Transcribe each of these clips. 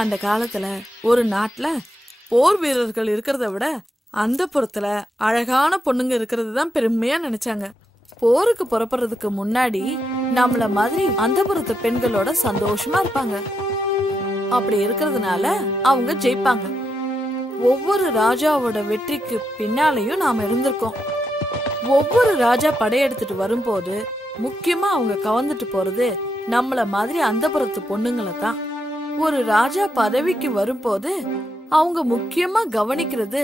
அந்த காலத்துல ஒரு நாட்டுல போர் வீரர்கள் இருக்கிறத விட அந்த புறத்துல அழகான பொண்ணுங்க இருக்கிறது தான் பெருமையா நினைச்சாங்க. போருக்கு புறப்படுறதுக்கு முன்னாடி நம்மள மாதிரி அந்த புறத்து பெண்களோட சந்தோஷமா இருப்பாங்க. அப்படி இருக்கிறதுனால அவங்க ஜெயிப்பாங்க. ஒவ்வொரு ராஜாவோட வெற்றிக்கு பின்னாலையும் நாம இருந்திருக்கோம். ஒவ்வொரு ராஜா படையெடுத்துட்டு வரும்போது முக்கியமா அவங்க கவர்ந்துட்டு போறது நம்மள மாதிரி அந்த புறத்து பொண்ணுங்களை தான். ஒரு ராஜா பதவிக்கு வரும்போது அவங்க முக்கியமா கவனிக்கிறது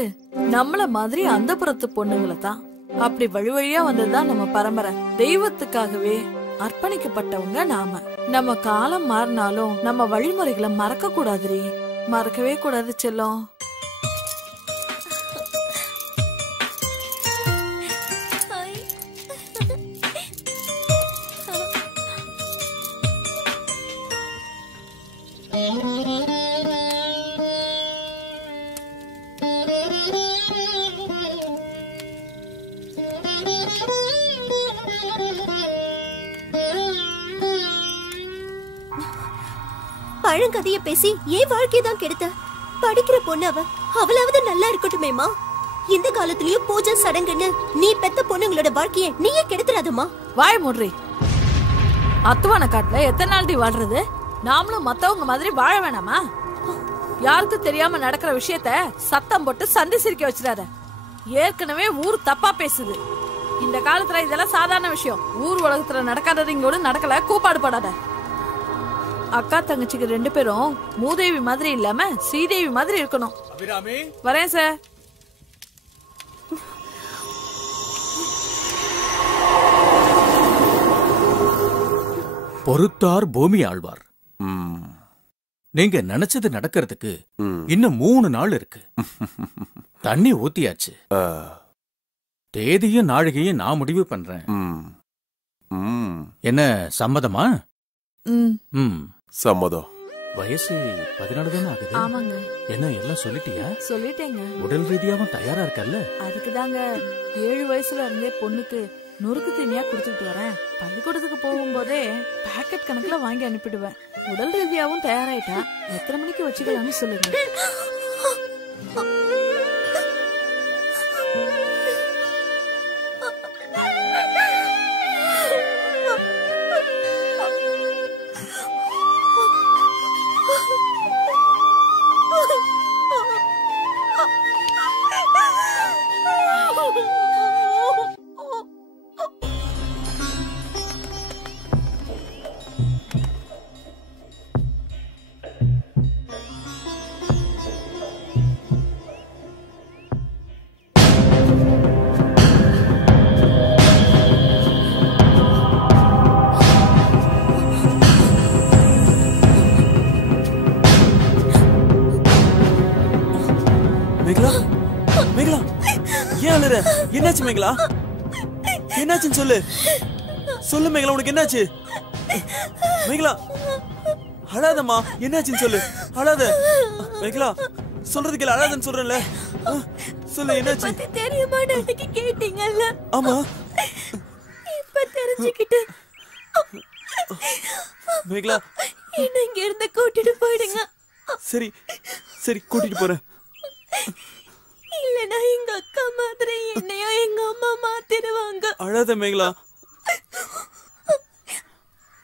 நம்மள மாதிரி அந்த புறத்து பொண்ணுங்களை தான். அப்படி வழி வழியா வந்ததுதான் நம்ம பரம்பரை. தெய்வத்துக்காகவே அர்ப்பணிக்கப்பட்டவங்க நாம. நம்ம காலம் மாறினாலும் நம்ம வழிமுறைகளை மறக்க கூடாதுரி. மறக்கவே கூடாது செல்லம். பழங்கதைய பேசி ஏன் வாழ்க்கையதான் கெடுத்த? படிக்கிற பொண்ணு அவளாவது நல்லா இருக்கட்டுமேமா. இந்த காலத்திலயும் பூஜை சடங்குன்னு நீ பெத்த பொண்ணுங்களோட வாழ்க்கைய நீயே கெடுத்துறாதம்மா. வாய் மூடுறி. அத்துவான காட்டுல எத்தனை நாள் வாழ்றது? நாமளும் மத்தவங்க மாதிரி வாழ வேணாமா? யாருக்கு தெரியாம நடக்கிற விஷயத்த சத்தம் போட்டு சந்தி சிரிக்க வச்சிடாத. ஏற்கனவே ஊர் தப்பா பேசுது. இந்த காலத்துல இதெல்லாம் சாதாரண விஷயம். ஊர் உலகத்துல நடக்காதது இங்கோடு நடக்கல. கூப்பாடு படாத. அக்கா தங்கச்சிக்கு 2 பேரும் மூதேவி மாதிரி இல்லாம ஸ்ரீதேவி மாதிரி இருக்கணும். வரேன் சார். பொறுத்தார் பூமி ஆழ்வார். நீங்க நினைச்சது நடக்கிறதுக்கு இன்னும் 3 நாள் இருக்கு. தண்ணி ஊத்தியாச்சு. தேதியும் நாழிகையும் நான் முடிவு பண்றேன். என்ன சம்மதமா? சம்மதம். வயசு 14 தானே ஆகுது. ஆமாங்க. என்ன எல்லாம் சொல்லிட்டியா? சொல்லிட்டேங்க. உடல் ரீதியாவும் தயாரா இருக்கல்ல? அதுக்குதாங்க 7 வயசுல இருந்தே பொண்ணுக்கு நொறுக்கு தீனியா குடுத்துட்டு வரேன். பள்ளிக்கூடத்துக்கு போகும்போதே பாக்கெட் கணக்குல வாங்கி அனுப்பிடுவேன். உடல் ரீதியாவும் தயாராயிட்டா எத்தனை மணிக்கு வச்சுக்கலாம்னு சொல்லுங்க. என்னாச்சு மேகலா? என்னாச்சுன்னு சொல்லு. சொல்லு மேகலா, உனக்கு என்னாச்சு? மேகலா அழாதம்மா. என்னாச்சுன்னு சொல்லு. அழாத மேகலா. சொல்றது கேளு. அழாதன்னு சொல்றேன்ல. சொல்லு என்னாச்சு? தெரியுமா எனக்கு கேட்டீங்கல்ல? ஆமா. இப்ப தெரிஞ்சுக்கிட்டு மேகலா என்ன இங்க இருந்து கூட்டிட்டு போயிடுங்க. சரி சரி கூட்டிட்டு போறேன். இல்லனா எங்க அக்கா மாதிரி என்னையும் எங்க அம்மா மாத்திடுவாங்க. அழாத மேகலா.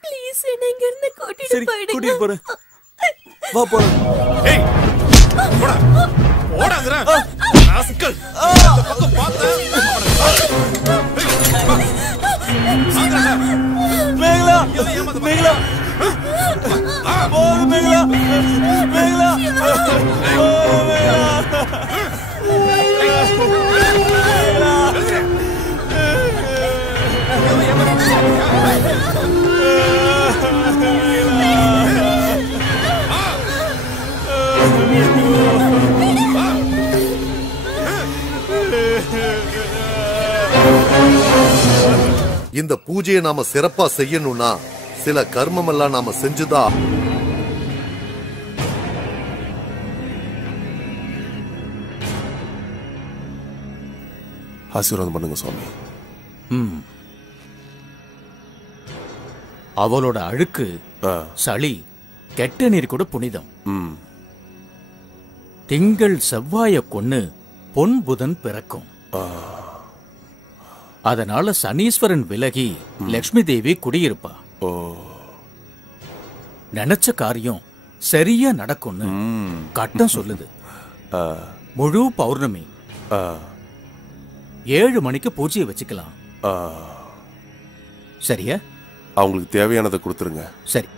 ப்ளீஸ் என்ன இங்க இருந்து கூட்டிட்டு போயிடுங்க. கூட்டிட்டு போறேன். வா போறோம். ஏய் போடா போடாங்கற ராஸ்கல். அந்த பக்கம் பாத்து மேகலா மேகலா போடு மேகலா மேகலா இந்த பூஜையை நாம சிறப்பா செய்யணும்னா சில கர்மம் எல்லாம் நாம செஞ்சுதான். ஆசீர்வாதம் பண்ணுங்க சுவாமி. அவளோட அழுக்கு, சளி, கெட்ட நீர் கூட புனிதம். திங்கள் செவ்வாய கொன்னு பொன் புதன் பிறக்கும். அதனால சனீஸ்வரன் விலகி லட்சுமி தேவி குடியிருப்பா. நினைச்ச காரியம் சரியா நடக்கும்னு கட்டம் சொல்லுது. முழு பௌர்ணமி 7 மணிக்கு பூஜையை வச்சுக்கலாம். சரியா? அவங்களுக்கு தேவையானதை கொடுத்துருங்க. சரி.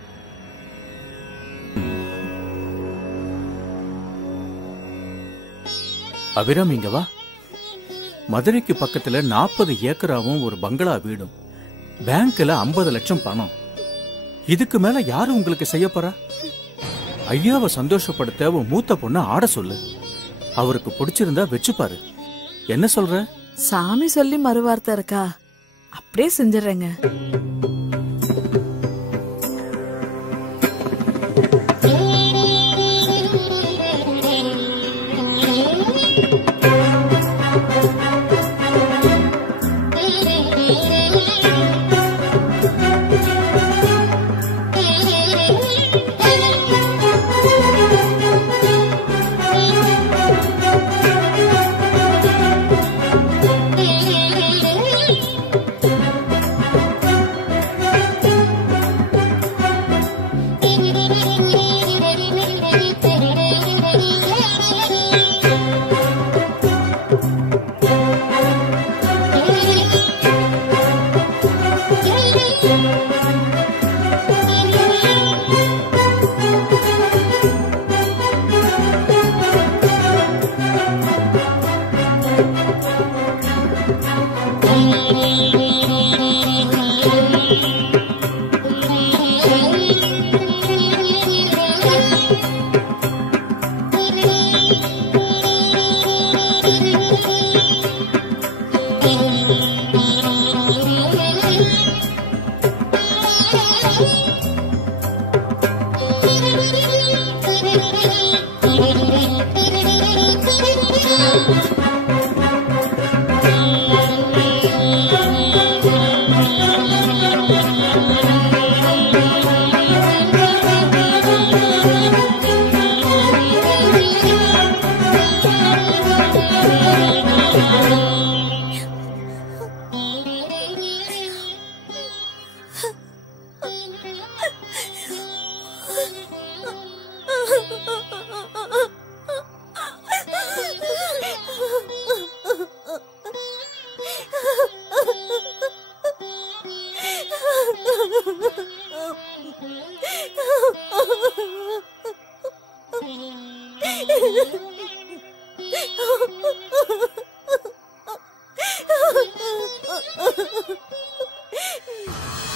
அபிராம், இங்க வா. மதுரைக்கு பக்கத்துல 40 ஏக்கராவும் ஒரு பங்களா வீடும், பேங்க்ல 50 லட்சம் பணம். இதுக்கு மேல யாரு உங்களுக்கு செய்ய போறா? ஐயாவை சந்தோஷப்படுத்த உன் மூத்த பொண்ணு ஆட சொல்லு. அவருக்கு பிடிச்சிருந்தா வச்சுப்பாரு. என்ன சொல்ற? சாமி சொல்லி மறுவார்த்தை இருக்கா? அப்படியே செஞ்சிடறேங்க.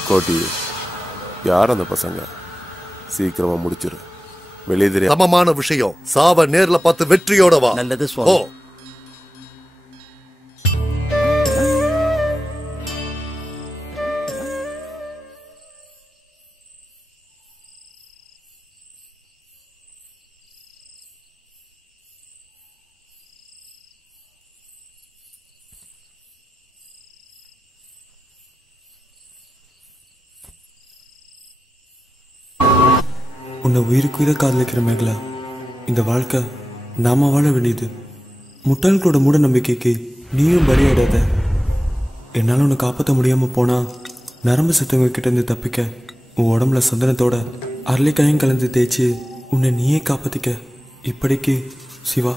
கோட்டி, யார் அந்த பசங்க? சீக்கிரமா முடிச்சிரு. வெளியே தெரியும். சமமான விஷயம். சாவ நேர்ல பார்த்து வெற்றியோட வா. நல்லது சுவாமி. உன்னை உயிருக்குயிர காதலிக்கிற மேகலா, இந்த வாழ்க்கை நாம வாழ வேண்டியது. முட்டாள்களோட மூட நம்பிக்கைக்கு நீயும் பலியாடாத. என்னால் உன்னை காப்பாற்ற முடியாம போனா நரம்பு சத்தவங்க கிட்ட இருந்து தப்பிக்க உன் உடம்புல சந்தனத்தோட அரளிக்காயும் கலந்து தேய்ச்சி உன்னை நீயே காப்பாத்திக்க. இப்படிக்கு சிவா.